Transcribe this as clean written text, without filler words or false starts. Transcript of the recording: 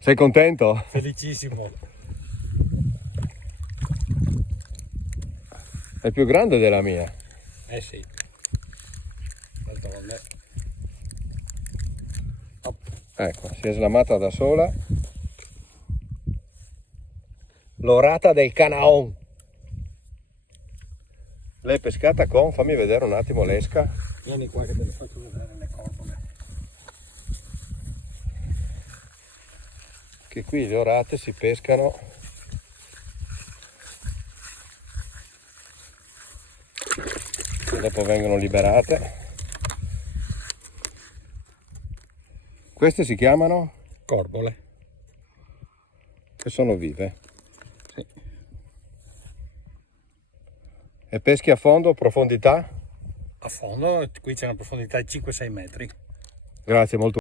Sei contento? Felicissimo. È più grande della mia. Eh sì. D'altronde. Ecco, si è slamata da sola. L'orata del Canaon. L'hai pescata con, fammi vedere un attimo l'esca. Vieni qua che te le faccio vedere le corde. Che qui le orate si pescano e dopo vengono liberate. Queste si chiamano? Corbole. Che sono vive. Sì. E peschi a fondo, profondità? A fondo, qui c'è una profondità di 5-6 metri. Grazie, molto.